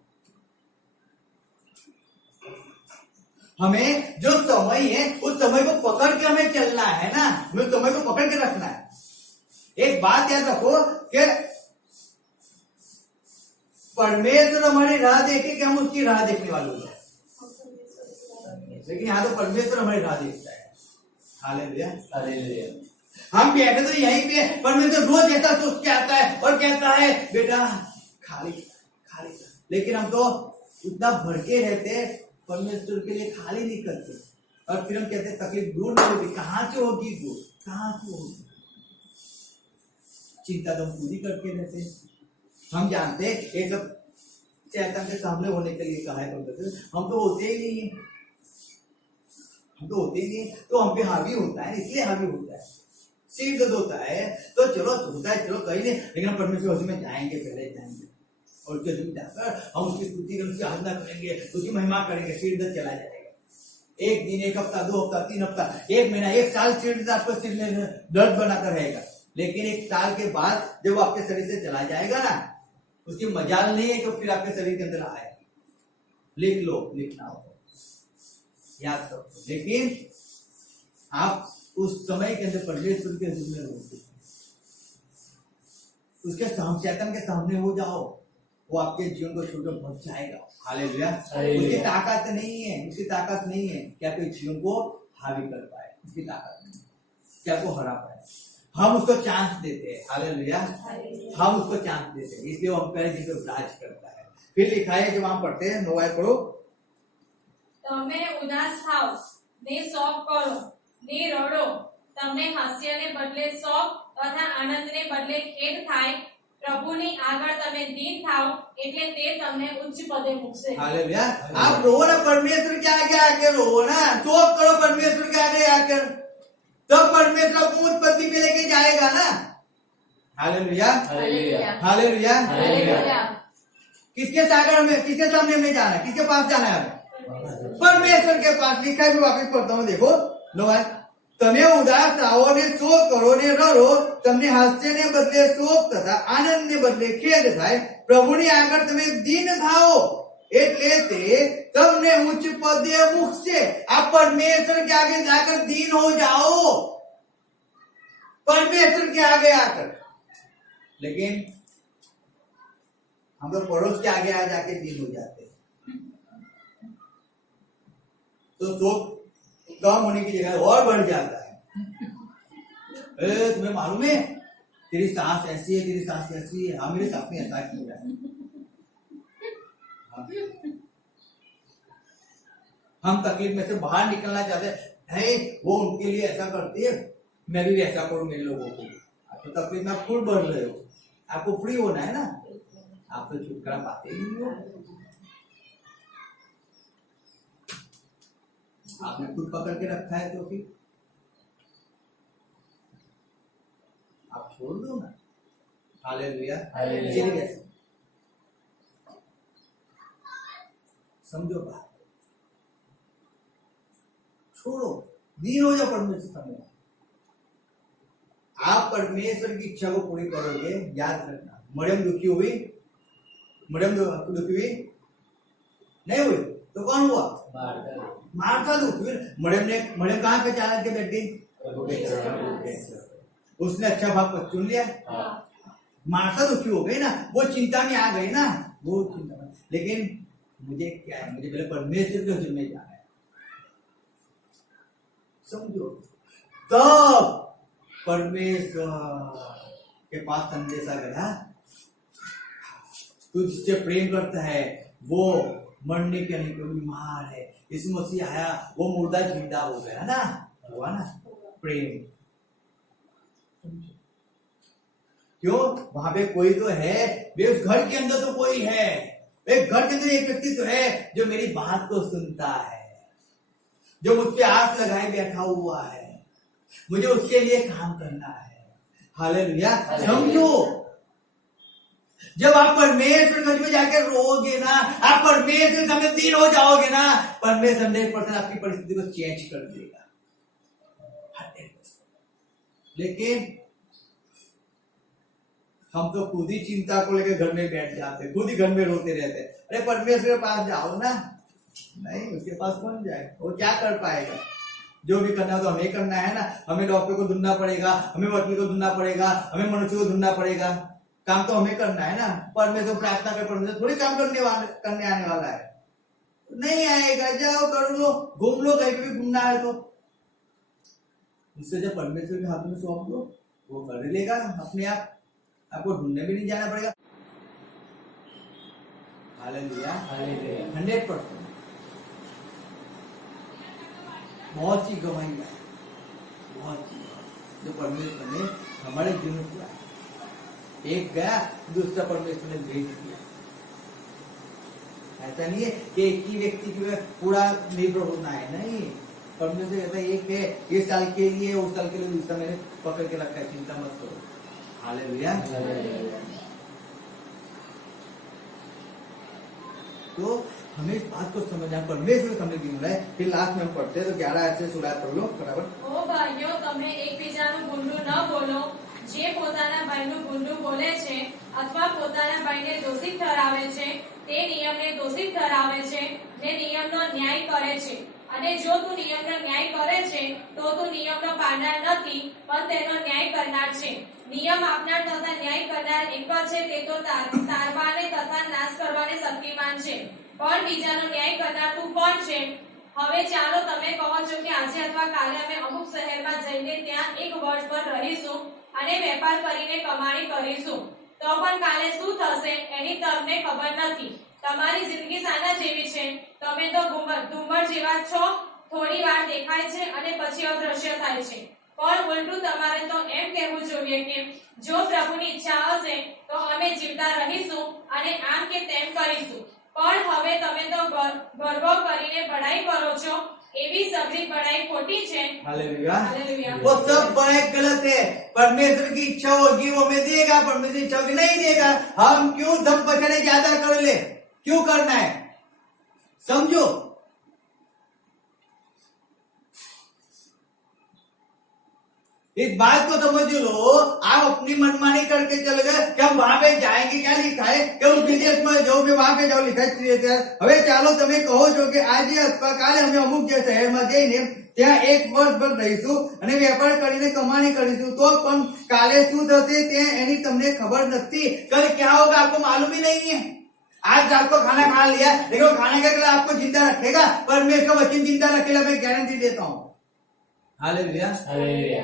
हमें जो समय है उस समय को पकड़ के हमें चलना है ना, हमें समय को पकड़ के रखना है। एक बात याद रखो कि परमेश्वर हमारी राह देखे कि हम उसकी राह देखने वाले हैं। लेकिन यहाँ तो परमेश्वर हमारी राह देखता है। हालेलुया। हालेलुया। हम बैठे तो यहीं पे, परमेश्वर रोज ऐसा सोच के आता है और कहता है बेटा खाली खाली, लेकिन हम तो उतना भड़के रहते, परमेश्वर के लिए खाली नहीं करते। और फिर हम कहते हैं तकलीफ दूर नहीं होगी। कहां से होगी दूर? कहां से होगी? चिंता तो हम पूरी करके रहते। हम जानते हैं ये सब शैतान के सामने होने के लिए कहा है परमेश्वर। हम तो होते ही नहीं है, हम तो होते ही नहीं है। तो हम पे हावी होता है, इसलिए हावी होता है। सिर दर्द होता है तो चलो होता है, चलो कहीं नहीं, लेकिन हम परमेश्वर उसमें जाएंगे, पहले जाएंगे और उसके दिन जाकर हम उसकी स्तुति करेंगे, उसकी आराधना करेंगे, उसकी महिमा करेंगे। सिर दर्द चला जाएगा। एक दिन, एक हफ्ता, 2 हफ्ता, 3 हफ्ता, 1 महीना, 1 साल सिर दर्द आपको सिर में दर्द बनाकर रहेगा। लेकिन 1 साल के बाद जब वो आपके शरीर से चला जाएगा ना, उसकी मजाल नहीं है कि फिर आपके शरीर के अंदर आए। लिख लो, लिखना हो, याद करो। लेकिन आप उस समय के अंदर परमेश्वर के हुजूर में होते, उसके शैतान के सामने हो जाओ, वो आपके जीवन को छोड़कर पहुंच जाएगा। हालेलुया। उसकी ताकत नहीं है, उसकी ताकत नहीं है कि आपके जीवन को हावी कर पाए, उसकी ताकत नहीं कि आपको हरा पाए। हम उसको चांस देते हैं। हालेलुया। हम उसको चांस देते हैं, इसलिए वो हम पहले जी को राज करता है। फिर लिखा है, जब हम पढ़ते हैं 9 आयत पढ़ो। તમે ઉદાસ થાઓ ને શોક કરો ને રડો, તમને હાસ્યને બદલે શોક તથા આનંદને બદલે ખેદ થાય। પ્રભુની આગળ તમે દીન થાઓ એટલે તે તમને ઉચ્ચ પદે મૂકશે। हालेलुया। आप रो ना, परमेश्वर के आगे आकर रो ना, शोक करो परमेश्वर के आगे आकर, तब परमेश्वर आपको उच्च पद पे लेके जाएगा ना। हालेलुया। हालेलुया। हालेलुया। हालेलुया। किसके सागर में, किसके सामने में जाना है? किसके पास जाना है? परमेश्वर के पास। लिखा है, मैं वापस पढ़ता हूँ, देखो 9 आयत। તમે ઉદાસ થાઓ ને શોક કરો ને રડો, તમને હાસ્યને બદલે શોક તથા આનંદને બદલે ખેદ થાય, પ્રભુની આગળ તમે દીન થાઓ એટલે તે તમને ઉચ્ચ પદે મૂકશે। आप परमेश्वर के आगे जाकर दीन हो जाओ, परमेश्वर के आगे आकर। लेकिन हम लोग पड़ोस के आगे आ जाके दीन हो जाते हैं, तो शोक कम होने की जगह और बढ़ जाता है। तुम्हें मालूम है तेरी सास ऐसी है, तेरी सास ऐसी है। हाँ, मेरी सास ने ऐसा किया है। हम तकलीफ में से बाहर निकलना चाहते हैं, वो उनके लिए ऐसा करती है, मैं भी ऐसा करूं मेरे लोगों को। आप तो तकलीफ में खुद बढ़ रहे हो, आपको फ्री होना है ना, आप तो छुटकारा पाते ही नहीं हो। आपने खुद पकड़ के रखा है तो फिर आप छोड़ दो ना। Hallelujah, hallelujah. समझो बात, छोड़ो, दीन हो जाओ परमेश्वर सामने। आप परमेश्वर की इच्छा को पूरी करोगे। याद रखना, मरियम दुखी हुई, मरियम दुखी हुई नहीं हुई तो कौन हुआ? मार्था दुखी हुई। मरियम कहाँ पे चालक के बैठी? उसने अच्छा भाग को चुन लिया। मार्था दुखी हो गई ना, वो चिंता में आ गई ना, वो चिंता में। लेकिन मुझे क्या है, मुझे पहले परमेश्वर के हुजूर में जाना है, समझो। तब परमेश्वर के पास संदेशा गया, तू जिससे प्रेम करता है वो मरने के नहीं, कोई बीमार है, इस मसीह आया, वो मुर्दा जिंदा हो गया ना, हुआ ना प्रेम। क्यों? वहां पे कोई तो है, उस घर के अंदर तो कोई है, एक घर के अंदर एक व्यक्ति तो है जो मेरी बात को सुनता है, जो मुझ पे आस लगाए बैठा हुआ है, मुझे उसके लिए काम करना है। हालेलुया, समझो। जब आप परमेश्वर घर में जाकर रोगे ना, आप परमेश्वर सामने दीन हो जाओगे ना, परमेश्वर 100% आपकी परिस्थिति को चेंज कर देगा। लेकिन हम तो खुद ही चिंता को लेकर घर में बैठ जाते, खुद ही घर में रोते रहते। अरे परमेश्वर के पास जाओ ना। नहीं, उसके पास कौन जाए? वो क्या कर पाएगा? जो भी करना तो हमें करना है ना। हमें डॉक्टर को ढूंढना पड़ेगा, हमें वकील को ढूंढना पड़ेगा, हमें मनुष्य को ढूंढना पड़ेगा। काम तो हमें करना है ना। परमेश्वर प्रार्थना कर, परमेश्वर थोड़ी काम करने आने वाला है। नहीं आएगा, जाओ कर लो, घूम लो, कहीं भी घूमना है तो। उससे जब परमेश्वर के हाथ में सौंप दो, वो कर लेगा अपने आप, आपको ढूंढने भी नहीं जाना पड़ेगा। Hallelujah, hallelujah, 100%। बहुत सी गवाही है, बहुत सी जो परमेश्वर ने हमारे जीवन में किया। एक गया, दूसरा परमेश्वर ने भेज दिया। ऐसा नहीं है कि एक ही व्यक्ति पे पूरा निर्भर होना है, नहीं। परमेश्वर कहता है एक है, इस साल के लिए, उस साल के लिए दूसरा मैंने पकड़ के रखा है, चिंता मत करो। हालेलुया। तो हमें इस बात को समझना, परमेश्वर समझ दी है। फिर लास्ट में हम पढ़ते हैं, तो 11 ऐसे शुरुआत कर लो बराबर। ओ भाइयों, તમે એકબીજાનું ગુંડું ન બોલો। જે પોતાના ભાઈનું ગુંડું બોલે છે અથવા પોતાના ભાઈને દોષિત ઠરાવે છે, તે નિયમને દોષિત ઠરાવે છે ને નિયમનો ન્યાય કરે છે। અને જો તું નિયમનો ન્યાય કરે છે, તો તું નિયમનો પાળનાર નથી, પણ તેનો ન્યાય કરનાર છે। નિયમ આપનાર તથા ન્યાય કરનાર એક જ છે, તે તો તારવાને તથા નાશ કરવાને શક્તિમાન છે। પણ બીજાનો ન્યાય કરનાર તું કોણ છે? હવે ચાલો તમે કહો છો કે આજે અથવા કાલે અમે અમુક શહેરમાં જઈને ત્યાં એક વર્ષ પર રહીશું અને વેપાર કરીને કમાણી કરીશું, તો પણ કાલે શું થશે એની તમને ખબર નથી। તમારી જિંદગી શાના જેવી છે? તમે તો ધુમ્મર જેવા છો, થોડી વાર દેખાય છે અને પછી અદ્રશ્ય થાય છે। પણ ઉલટું તમારે તો એમ કહેવું જોઈએ કે જો પ્રભુની ઈચ્છા હશે તો અમે જીવતા રહીશું અને આમ કે તેમ કરીશું। પણ હવે તમે તો ગર્વ કરીને બડાઈ કરો છો, એવી સગળી બડાઈ ખોટી છે। Hallelujah, hallelujah. वो सब बड़ाई गलत है। परमेश्वर की इच्छा होगी वो हमें देगा, परमेश्वर की इच्छा होगी नहीं देगा। हम क्यों धम पछाड़े ज्यादा कर ले? क्यों करना है? समझो। इस बात को समझ लो। आप अपनी मनमानी करके चले गए कि हम वहां पे जाएंगे, क्या लिखा है कि उस विदेश में जो भी वहां पे जाओ लिखा है। હવે ચાલો તમે કહો છો કે આજે અથવા કાલે અમે અમુક જે શહેરમાં જઈને ત્યાં 1 વર્ષ ભર રહીશું અને વેપાર કરીને કમાણી કરીશું, તો પણ કાલે શું થશે તે એની તમને ખબર નથી। कल क्या होगा आपको मालूम ही नहीं है। आज आपको खाना खा लिया, लेकिन खाने के लिए आपको जिंदा रखेगा, परमेश्वर का वचन जिंदा रखेगा, मैं गारंटी देता हूँ। हालेलुया। हालेलुया।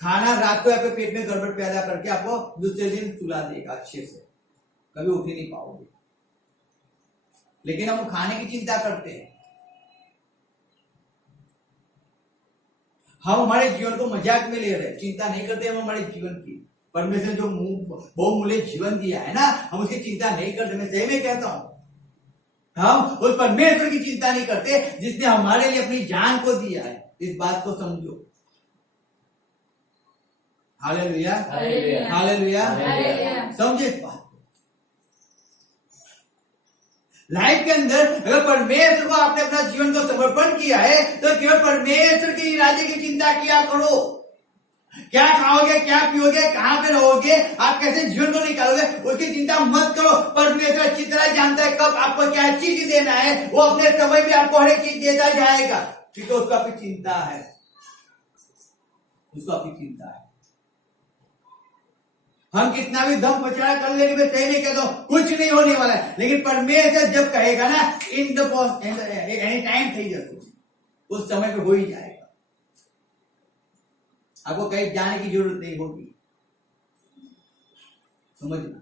खाना रात को आपके पेट में गड़बड़ पैदा करके आपको दूसरे दिन सुला देगा अच्छे से, कभी उठ ही नहीं पाओगे। लेकिन हम खाने की चिंता करते हैं, हम हमारे जीवन को मजाक में ले रहे हैं, चिंता नहीं करते हम हमारे जीवन की। परमेश्वर जो बहुमूल्य जीवन दिया है ना, हम उसकी चिंता नहीं करते। मैं सही में कहता हूं, हम उस परमेश्वर की चिंता नहीं करते जिसने हमारे लिए अपनी जान को दिया है। इस बात को समझो। Hallelujah, hallelujah, hallelujah. हालेलुया। समझे इस बात। लाइफ के अंदर अगर परमेश्वर को आपने अपना जीवन को समर्पण किया है, तो केवल परमेश्वर के इरादे की चिंता किया करो। क्या खाओगे, क्या पियोगे, कहां पे रहोगे, आप कैसे जीवन को निकालोगे, उसकी चिंता मत करो। परमेश्वर अच्छी तरह जानता है कब आपको क्या चीज देना है। वो अपने समय में आपको हर एक चीज देता जाएगा, क्योंकि उसको आपकी चिंता है, उसको आपकी चिंता है। हम कितना भी धम पचड़ा कर लेंगे, मैं सही नहीं कहता हूं, कुछ नहीं होने वाला है। लेकिन परमेश्वर जब कहेगा ना, इन द एनी टाइम થઈ જશે, उस समय पे हो ही जाएगा। आपको कहीं जाने की जरूरत नहीं होगी, समझना।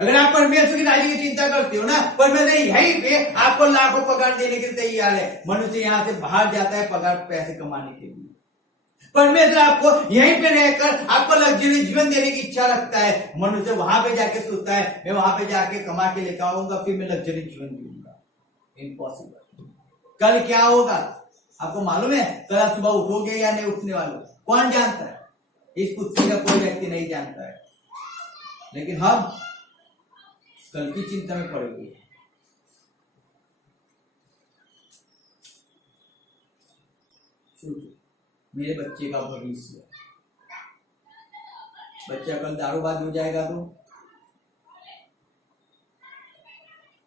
अगर आप परमेश्वर की राजी की चिंता करते हो ना, परमेश्वर यहीं पे आपको लाखों पगार देने के लिए तैयार है। मनुष्य यहां से बाहर जाता है पगार पैसे कमाने के लिए, परमेश्वर आपको यहीं पे रहकर आपको लग्जरी जीवन देने की इच्छा रखता है। मनुष्य वहां पे जाके सोचता है मैं वहां पे जाके कमा के लेकर आऊंगा, फिर मैं लग्जरी जीवन जीऊंगा। इम्पॉसिबल। कल क्या होगा आपको मालूम है? कल आप सुबह उठोगे या नहीं उठने वाले, कौन जानता है? इस पृथ्वी का कोई व्यक्ति नहीं जानता है। लेकिन हम कल की चिंता में पड़े हुए हैं। सोचो, मेरे बच्चे का भविष्य, बच्चा कल दारूबाज हो जाएगा तो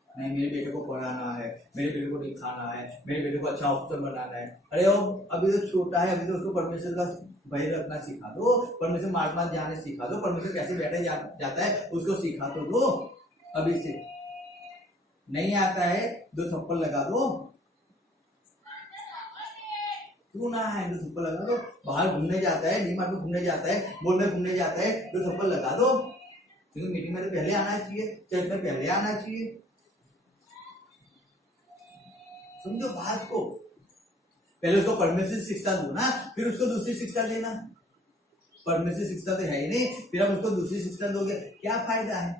नहीं, मेरे बेटे को पढ़ाना है, मेरे बेटे को दिखाना है, मेरे बेटे को अच्छा अफसर बनाना है। अरे वो अभी तो छोटा है, अभी तो उसको परमेश्वर का भय रखना सिखा दो, परमेश्वर मार्ग जाने सिखा दो, परमेश्वर कैसे बैठे जाता है उसको सिखा तो दो। अभी से नहीं आता है 2 थप्पड़ लगा दो, क्यों ना है 2 थप्पड़ लगा दो। बाहर घूमने जाता है, डीमार्ट में घूमने जाता है, मॉल में घूमने जाता है, 2 थप्पड़ लगा दो। क्योंकि मीटिंग में तो पहले आना चाहिए, चर्च में पहले आना चाहिए। समझो बात को। पहले उसको परमेश्वर शिक्षा दो ना, फिर उसको दूसरी शिक्षा देना। परमेश्वर शिक्षा तो है ही नहीं, फिर आप उसको दूसरी शिक्षा दोगे, क्या फायदा है?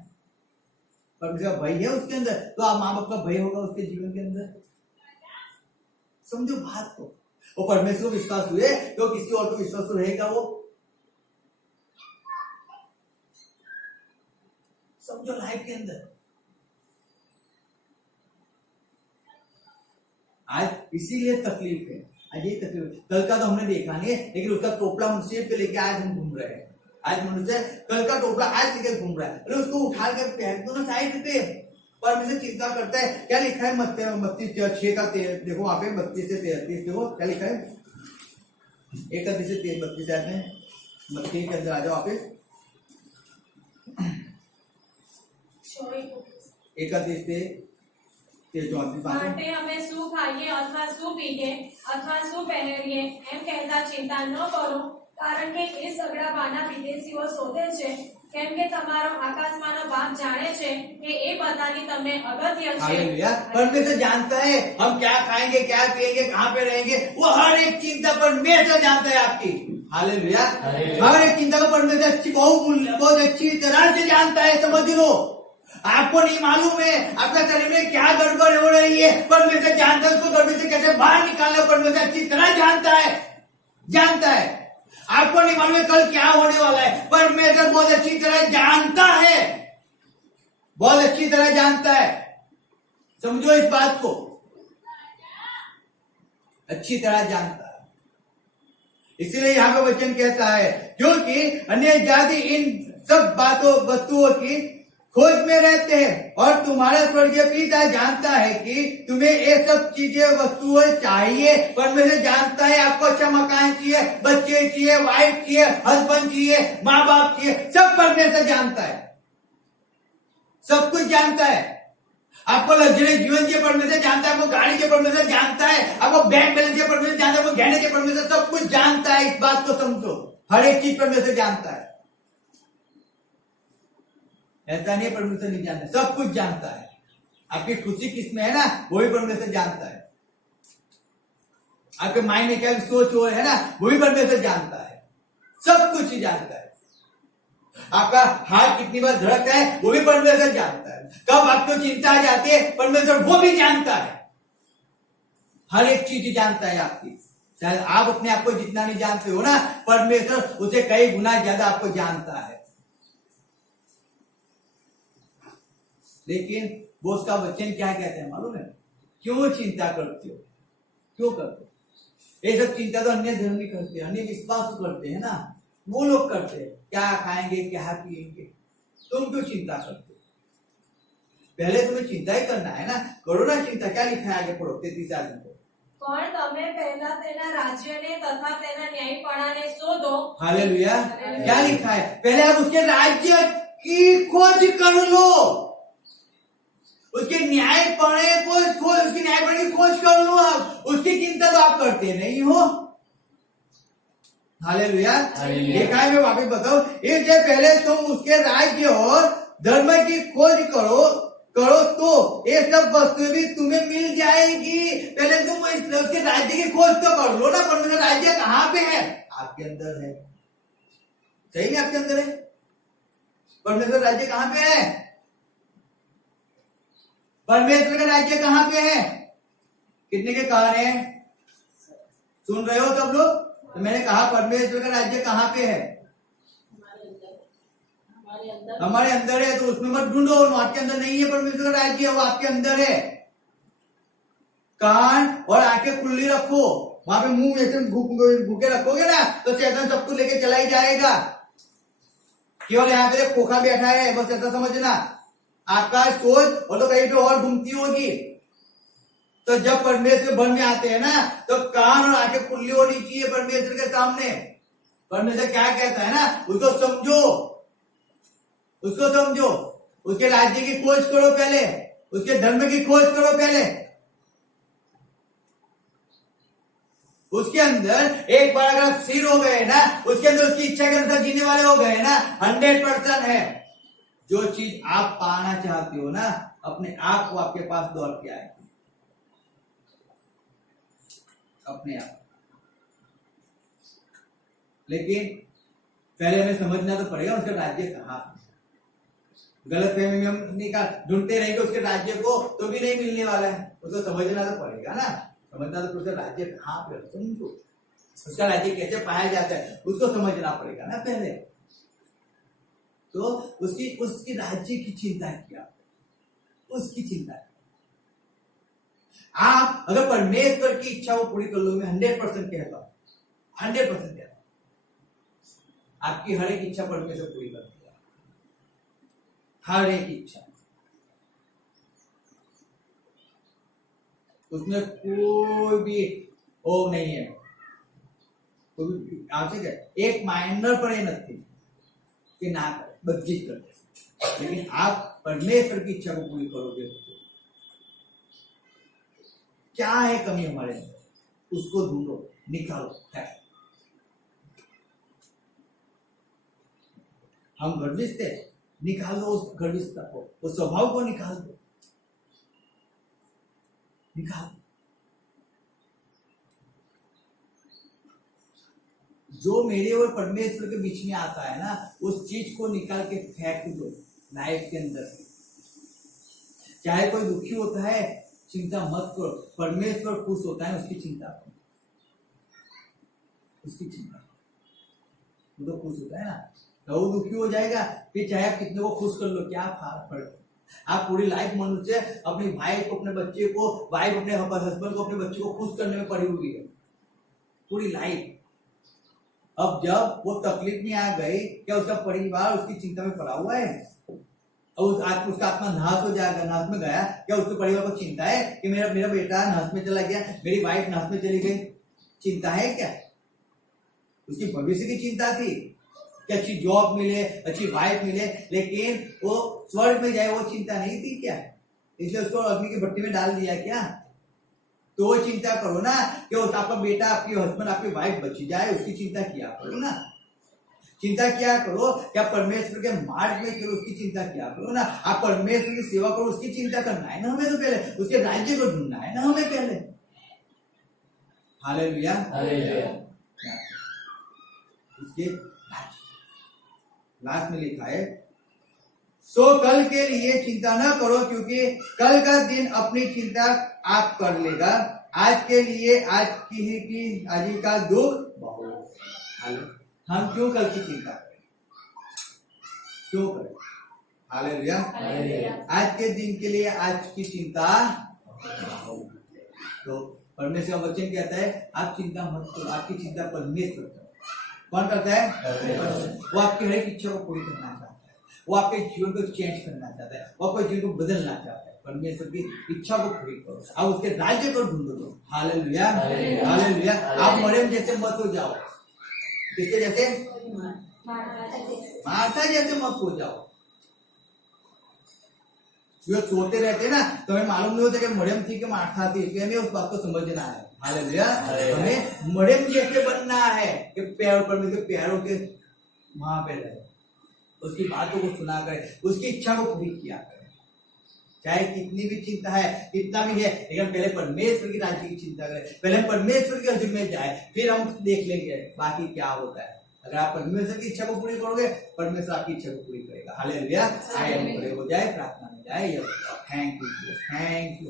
परमेश्वर का भय है उसके अंदर, तो आप माँ बाप का भय होगा उसके जीवन के अंदर। समझो बात को। वो परमेश्वर को विश्वास हुए तो किसी और को विश्वास तो रहेगा वो। समझो लाइफ के अंदर आज इसीलिए तकलीफ है, आज ये तकलीफ है। कल का तो हमने देखा नहीं है, लेकिन उसका टोपला हम सिर पे लेके आज हम घूम रहे हैं। आज मनुष्य कल का टोपला आज लेके घूम रहा है, अरे उसको उठा कर फेंक दो ना साइड पे। परमेश्वर चिंता करता है। क्या लिखा है मत्ती 32:6 का देखो वहां पे 32 से 33 देखो क्या लिखा है। 31 से 32 आते हैं, मत्ती के अंदर आ जाओ वापिस। 31 से 34 માટે અમે શું ખાઈએ અથવા શું પીએ અથવા શું પહેરીએ એમ કહેતા ચિંતા ન કરો, કારણ કે એ સગડા બાના વિદેશીઓ શોધે છે, કેમ કે તમારો આકાશમાંનો બાપ જાણે છે કે એ બધાની તમને અગત્ય છે। हालेलुया। परमेश्वर जानता है हम क्या खाएंगे, क्या पिएंगे, कहाँ पे रहेंगे, वो हर एक चिंता परमेश्वर जानता है आपकी। हालेलुया। हर एक चिंता को परमेश्वर बहुत अच्छी तरह से जानता है। समझ लो, आपको नहीं मालूम है आपका शरीर में क्या गड़बड़ हो रही है, परमेश्वर जानता है। उसको गड़बड़ से कैसे बाहर निकालना परमेश्वर अच्छी तरह जानता है, जानता है। आपको नहीं मालूम है कल क्या होने वाला है, परमेश्वर बहुत अच्छी तरह जानता है, बहुत अच्छी तरह जानता है। समझो इस बात को, अच्छी तरह जानता है। इसीलिए यहाँ पे वचन कहता है, क्योंकि अन्य जाति इन सब बातों वस्तुओं की खोज में रहते हैं और तुम्हारा स्वर्गीय पिता जानता है कि तुम्हें ये सब चीजें वस्तुएं चाहिए। परमेश्वर जानता है आपको अच्छा मकान चाहिए, बच्चे चाहिए, वाइफ चाहिए, हस्बैंड चाहिए, माँ बाप चाहिए, सब परमेश्वर जानता है, सब कुछ जानता है। आपको लग्जरी जीवन के परमेश्वर जानता है, आपको गाड़ी के परमेश्वर जानता है, आपको बैंक बैलेंस के परमेश्वर जानता है, आपको गहने के परमेश्वर सब कुछ जानता है। इस बात को समझो, हर एक चीज परमेश्वर जानता है। ऐसा नहीं परमेश्वर नहीं जानता, सब कुछ जानता है। आपकी खुशी किसमें है ना, वो भी परमेश्वर जानता है। आपके माइंड में क्या सोच हो है ना, वो भी परमेश्वर जानता है। सब कुछ ही जानता है। आपका हार्ट कितनी बार धड़कता है वो भी परमेश्वर जानता है। कब आपको चिंता आ जाती है परमेश्वर वो भी जानता है। हर एक चीज जानता है आपकी। शायद आप अपने आप को जितना नहीं जानते हो ना, परमेश्वर उसे कई गुना ज्यादा आपको जानता है। लेकिन वो उसका वचन क्या कहते हैं मालूम है? क्यों चिंता करते हो, क्यों करते हो? ये सब चिंता तो अन्य धर्मी करते हैं, अन्य विश्वास करते हैं ना, वो लोग करते हैं। क्या खाएंगे, क्या पिएंगे, तुम क्यों चिंता करते हो? पहले तुम्हें चिंता ही करना है ना, करो ना चिंता। क्या लिखा है आगे पढ़ो 33 आदमी को। પણ તમે પહેલા તેના રાજ્યને તથા તેના ન્યાયપણાને શોધો। हालेलुया। क्या लिखा है? पहले आप उसके राज्य की खोज कर लो, उसके न्यायपणे को खोज, उसकी न्यायपणे की खोज कर लो। आप उसकी चिंता तो आप करते नहीं हो। हालेलुया। देखा है, मैं वापिस बताऊं, इससे पहले तुम उसके राज्य और धर्म की खोज करो तो ये सब वस्तुएं भी तुम्हें मिल जाएगी। पहले तुम उसके राज्य की खोज तो कर लो ना। परमेश्वर राज्य कहाँ पे है? आपके अंदर है। सही में आपके अंदर है। परमेश्वर राज्य कहाँ पे है? परमेश्वर का राज्य कहाँ पे है? कितने के कहा रहे हैं? सुन रहे हो सब लोग? तो मैंने कहा परमेश्वर का राज्य कहाँ पे है? हमारे अंदर है। तो उसमें मत ढूंढो, आपके अंदर नहीं है परमेश्वर का राज्य, वो आपके अंदर है। कान और आंखें खुली रखो। वहां पे मुंह ऐसे भूखे रखोगे ना तो शैतान सबको लेके चला ही जाएगा। केवल यहाँ पे खोखा बैठा है, बस ऐसा समझना। आपका सोच और तो कहीं पे और घूमती होगी। तो जब परमेश्वर भर में आते हैं ना तो कान और आंखें खुली होनी चाहिए परमेश्वर के सामने। परमेश्वर क्या कहता है ना, उसको समझो, उसको समझो। उसके राज्य की खोज करो पहले, उसके धर्म की खोज करो पहले। उसके अंदर एक बार अगर आप सिर हो गए ना, उसके अंदर उसकी इच्छा के अनुसार जीने वाले हो गए ना, 100% है। जो चीज आप पाना चाहते हो ना, अपने आप को आपके पास दौड़ के आएगी, अपने आप। लेकिन पहले हमें समझना तो पड़ेगा उसका राज्य कहाँ है। गलत फहमी में हम ढूंढते रहेंगे उसके राज्य को तो भी नहीं मिलने वाला है। उसको समझना तो पड़ेगा ना, समझना तो उसका राज्य कहाँ पे, समझो उसका राज्य कैसे पाया जाता है उसको समझना पड़ेगा ना पहले। तो उसकी राज्य की चिंता किया, उसकी चिंता। आप अगर परमेश्वर की इच्छा को पूरी कर लो, मैं 100% कहता हूं, 100% कहता हूं, आपकी हर एक इच्छा परमेश्वर पूरी कर, हर एक इच्छा। उसमें कोई भी वो नहीं है, आवश्यक है एक माइनर पर नहीं कि ना बच्ची करते। लेकिन आप परमेश्वर की इच्छा को पूरी करोगे तो क्या है कमी हमारे अंदर, उसको ढूंढो, निकालो। है हम गर्विष्ठ है, निकाल दो उस गर्विष्ठता को, उस स्वभाव को निकाल दो, निकाल। जो मेरे और परमेश्वर के बीच में आता है ना, उस चीज को निकाल के फेंक दो लाइफ के अंदर से। चाहे कोई दुखी होता है, चिंता मत करो, परमेश्वर खुश होता है उसकी चिंता करो, उसकी चिंता। वो तो खुश होता है ना, तो वो दुखी हो जाएगा, फिर चाहे आप कितने को खुश कर लो, क्या फर्क पड़ेगा। आप पूरी लाइफ मनुष्य अपनी भाई को, अपने बच्चे को, वाइफ अपने हस्बैंड को, अपने बच्चे को खुश करने में पड़ी हुई है पूरी लाइफ। अब जब वो तकलीफ में आ गई, क्या उसका परिवार उसकी चिंता में पड़ा हुआ है? और उसका आत्मा नाश हो जाएगा, नाश में गया, क्या उसके परिवार को चिंता है कि मेरा मेरा बेटा नाश में चला गया, मेरी वाइफ नाश में चली गई? चिंता है क्या? उसकी भविष्य की चिंता थी कि अच्छी जॉब मिले, अच्छी वाइफ मिले, लेकिन वो स्वर्ग में जाए, वो चिंता नहीं थी क्या? इसलिए उसको अग्नि की भट्टी में डाल दिया क्या? तो वो चिंता करो ना कि आपका बेटा, आपकी हस्बैंड, आपकी वाइफ बची जाए, उसकी चिंता किया करो ना। चिंता क्या करो, क्या परमेश्वर के मार्ग में चलो, उसकी चिंता किया करो ना। आप परमेश्वर की सेवा करो, उसकी चिंता करना है ना हमें, तो पहले उसके राज्य को ढूंढना है ना हमें पहले। Hallelujah, hallelujah. उसके लास्ट में लिखा है, सो कल के लिए चिंता न करो, क्योंकि कल का दिन अपनी चिंता आप कर लेगा। आज के लिए आज ही का दुख बहुत। हम क्यों कल की चिंता करें? क्यों करें? हालेलुया। आज के दिन के लिए आज की चिंता। तो परमेश्वर का वचन कहता है, आप चिंता मत करो, आपकी चिंता परमेश्वर करता है। कौन करता है? वो आपकी हर एक इच्छा को पूरी करना चाहता है, वो आपके जीवन को चेंज करना चाहता है, वो आपके जीवन को बदलना चाहता है। परमेश्वर की इच्छा को पूरी करो, आप उसके राज्य को ढूंढो। Hallelujah, hallelujah. आप मरियम जैसे मत हो जाओ। किसके जैसे? मार्था जैसे मत हो जाओ। जो सोते रहते ना, तो हमें मालूम नहीं होता कि मरियम थी कि मार्था थी, इसलिए हमें उस बात को समझना है। हालेलुया। हमें मरियम जैसे बनना है कि पैरों पर में पैरों के वहां पे रहे, उसकी बातों को सुना करे, उसकी इच्छा को पूरी किया करे, चाहे कितनी भी चिंता है, कितना भी है, लेकिन पहले परमेश्वर की राज्य की चिंता करें, पहले परमेश्वर के राज्य में जाए, फिर हम देख लेंगे बाकी क्या होता है। अगर आप परमेश्वर की इच्छा को पूरी करोगे, परमेश्वर आपकी इच्छा को पूरी करेगा। हालेलुया। आइए हम खड़े हो जाए, प्रार्थना में जाए। Thank you, thank you.